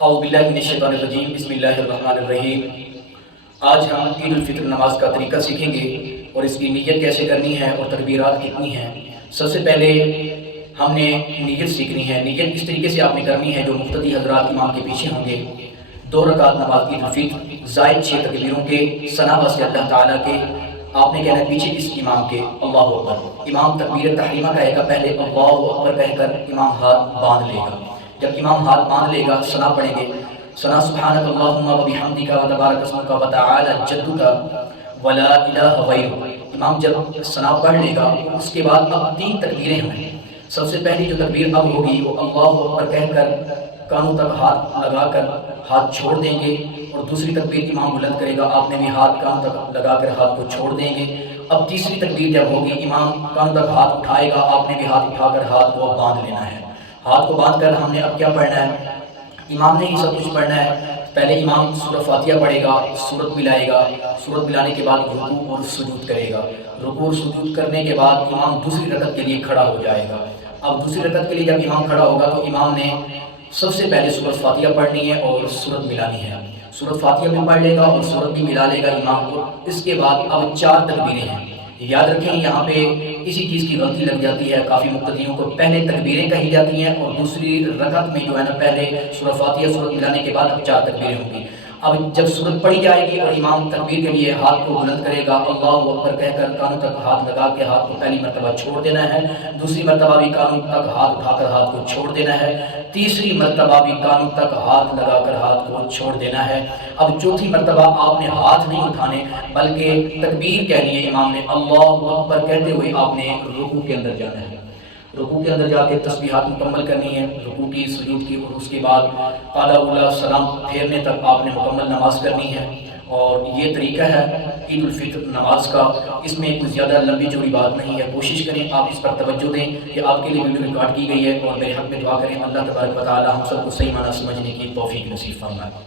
اعوذ باللہ من الشیطان الرجیم، بسم اللہ الرحمن الرحیم۔ آج ہم عید الفطر نماز کا طریقہ سیکھیں گے اور اس کی نیت کیسے کرنی ہے اور تکبیرات کتنی ہیں۔ سب سے پہلے ہم نے نیت سیکھنی ہے۔ نیت اس طریقے سے آپ نے کرنی ہے جو مقتدی حضرات امام کے پیچھے ہوں گے۔ 2 رکعت نماز عید الفطر زائد 6 تکبیروں کے ثنا واسطے اللہ تعالیٰ کے، آپ نے کہنا ہے پیچھے کس امام کے اللہ اکبر۔ امام تکبیر تحریمہ کہے گا، پہلے اللہ اکبر کہہ کر امام ہاتھ باندھ لے گا۔ جب امام ہاتھ باندھ لے گا ثنا پڑھیں گے، ثنا سبحانک اللہم و بحمدک و تبارک اسمک و تعالی جدک ولا الہ غیرک۔ امام جب ثنا پڑھ لے گا اس کے بعد اب 3 تکبیریں ہوں۔ سب سے پہلی جو تکبیر اب ہوگی وہ اللہ اکبر کہہ کر کانوں تک ہاتھ لگا کر ہاتھ چھوڑ دیں گے، اور دوسری تکبیر امام بلند کرے گا، آپ نے بھی ہاتھ کانوں تک لگا کر ہاتھ کو چھوڑ دیں گے۔ اب تیسری تکبیر جب ہوگی امام کانوں تک ہاتھ اٹھائے گا، آپ نے بھی ہاتھ اٹھا کر ہاتھ کو باندھ لینا ہے۔ ہاتھ کو باندھ کر ہم نے اب کیا پڑھنا ہے؟ امام نے ہی سب کچھ پڑھنا ہے۔ پہلے امام سورہ فاتحہ پڑھے گا، سورت ملائے گا، سورت ملانے کے بعد رکوع اور سجود کرے گا۔ رکوع اور سجود کرنے کے بعد امام دوسری رکعت کے لیے کھڑا ہو جائے گا۔ اب دوسری رکعت کے لیے جب امام کھڑا ہوگا تو امام نے سب سے پہلے سورۃ فاتحہ پڑھنی ہے اور سورت ملانی ہے۔ سورۃ فاتحہ بھی پڑھ لے گا اور سورت بھی ملا لے گا امام کو۔ اس کے بعد اب 4 تکبیریں ہیں۔ یاد رکھیں یہاں پہ اسی چیز کی غلطی لگ جاتی ہے، کافی مقتدیوں کو پہلے تکبیریں کہی جاتی ہیں اور دوسری رکعت میں جو ہے نا پہلے سورۃ فاتحہ سورت ملانے کے بعد اب 4 تکبیریں ہوں گی۔ اب جب سورت پڑھی جائے گی اور امام تکبیر کے لیے ہاتھ کو بلند کرے گا، اللہ اکبر کہہ کر کانوں تک ہاتھ لگا کے ہاتھ کو پہلی مرتبہ چھوڑ دینا ہے، دوسری مرتبہ بھی کانوں تک ہاتھ اٹھا کر ہاتھ کو چھوڑ دینا ہے، تیسری مرتبہ بھی کانوں تک ہاتھ لگا کر ہاتھ کو چھوڑ دینا ہے۔ اب چوتھی مرتبہ آپ نے ہاتھ نہیں اٹھانے بلکہ تکبیر کہنی ہے، امام نے اللہ اکبر کہتے ہوئے آپ نے رکوع کے اندر جانا ہے۔ رکوع کے اندر جا کے تسبیحات مکمل کرنی ہے، رکوع کی، سجود کی، اور اس کے بعد اعلیٰ اولیٰ سلام پھیرنے تک آپ نے مکمل نماز کرنی ہے۔ اور یہ طریقہ ہے عید الفطر نماز کا۔ اس میں کوئی زیادہ لمبی چوڑی بات نہیں ہے، کوشش کریں آپ اس پر توجہ دیں کہ آپ کے لیے ویڈیو ریکارڈ کی گئی ہے، اور میرے حق میں دعا کریں اللہ تبارک و تعالی ہم سب کو صحیح معنی سمجھنے کی توفیق نصیب فرمائے۔